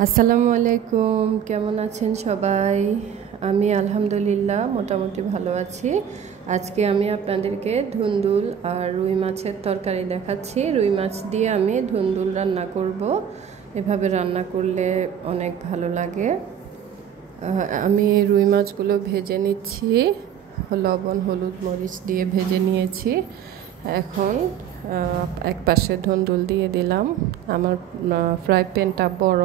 আসসালামু আলাইকুম, কেমন আছেন সবাই? আমি আলহামদুলিল্লাহ মোটামুটি ভালো আছি। আজকে আমি আপনাদেরকে ধুন্দুল আর রুই মাছের তরকারি দেখাচ্ছি। রুই মাছ দিয়ে আমি ধুন্দুল রান্না করব। এভাবে রান্না করলে অনেক ভালো লাগে। আমি রুই মাছগুলো ভেজে নিচ্ছি, লবণ হলুদ মরিচ দিয়ে ভেজে নিয়েছি। এখন এক পাশে ধুন্দুল দিয়ে দিলাম। আমার ফ্রাই প্যানটা বড়,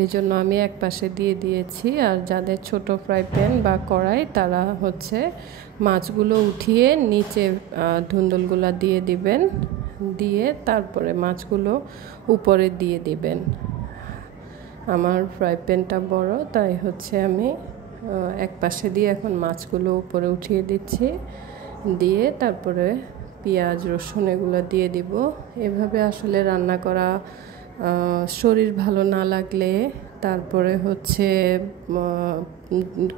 এই জন্য আমি এক পাশে দিয়ে দিয়েছি। আর যাদের ছোট ফ্রাই প্যান বা কড়াই, তারা হচ্ছে মাছগুলো উঠিয়ে নিচে ধুন্দুলগুলো দিয়ে দিবেন, দিয়ে তারপরে মাছগুলো উপরে দিয়ে দিবেন। আমার ফ্রাই প্যানটা বড়, তাই হচ্ছে আমি এক পাশে দিয়ে এখন মাছগুলো উপরে উঠিয়ে দিচ্ছি, দিয়ে তারপরে পেঁয়াজ রসুন এগুলো দিয়ে দিব। এভাবে আসলে রান্না করা, শরীর ভালো না লাগলে, তারপরে হচ্ছে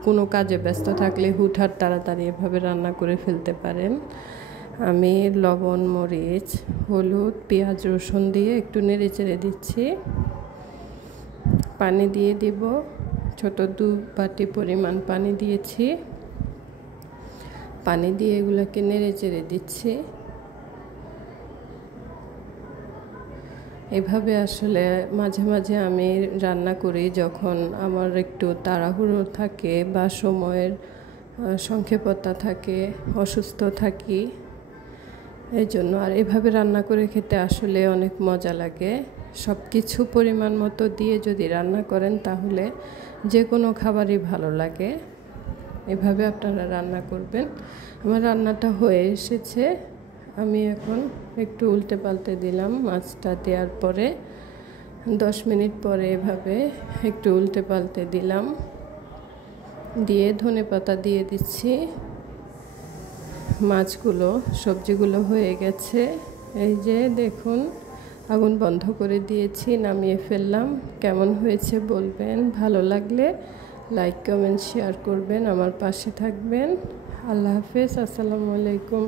কোনো কাজে ব্যস্ত থাকলে হুটহাট তাড়াতাড়ি এভাবে রান্না করে ফেলতে পারেন। আমি লবণ মরিচ হলুদ পেঁয়াজ রসুন দিয়ে একটু নেড়ে চেড়ে দিচ্ছি। পানি দিয়ে দিব, ছোট 2 বাটি পরিমাণ পানি দিয়েছি। পানি দিয়ে এগুলোকে নেড়ে চেড়ে দিচ্ছি। এভাবে আসলে মাঝে মাঝে আমি রান্না করি যখন আমার একটু তাড়াহুড়ো থাকে বা সময়ের সংক্ষেপতা থাকে, অসুস্থ থাকি, এই জন্য। আর এভাবে রান্না করে খেতে আসলে অনেক মজা লাগে। সব কিছু পরিমাণ মতো দিয়ে যদি রান্না করেন তাহলে যে কোনো খাবারই ভালো লাগে। এভাবে আপনারা রান্না করবেন। আমার রান্নাটা হয়ে এসেছে। আমি এখন একটু উল্টে পাল্টে দিলাম। মাছটা দেওয়ার পরে 10 মিনিট পরে এভাবে একটু উল্টে পাল্টে দিলাম, দিয়ে ধনেপাতা দিয়ে দিচ্ছি। মাছগুলো সবজিগুলো হয়ে গেছে। এই যে দেখুন, আগুন বন্ধ করে দিয়েছি, নামিয়ে ফেললাম। কেমন হয়েছে বলবেন, ভালো লাগলে লাইক কমেন্ট শেয়ার করবেন, আমার পাশে থাকবেন। আল্লাহ হাফেজ, আসসালামু আলাইকুম।